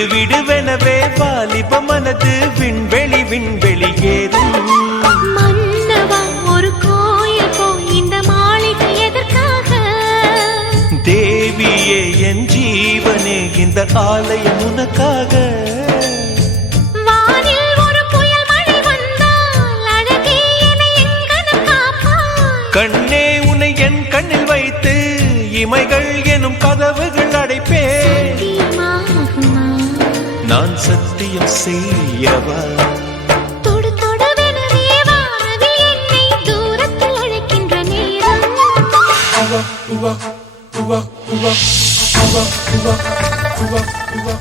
விடு விடுவெனவே வாலிப மனது விண்வெளி விண்வெளி ஏறும். மன்னவா ஒரு கோயில் போய் இந்த மாளிகை எதற்காக? தேவியே என் ஜீவனே இந்த ஆலயம் உனக்காக. வானில் ஒரு புயல் மழை வந்தால் அழகே என்னை எங்கனம் காப்பாய். கண்ணே உன்னை என் கண்ணில் வைத்து இமைகள் எனும் கதவுகள் அடைப்பேன். சத்தியமாகுமா? நான் சத்தியம் செய்யவா? தொடு தொடுவெனவே வானவில் என்னை தூரத்தில் அழைக்கின்ற நேரம். உவா உவா உவா உவா உவா உவா உவா உவா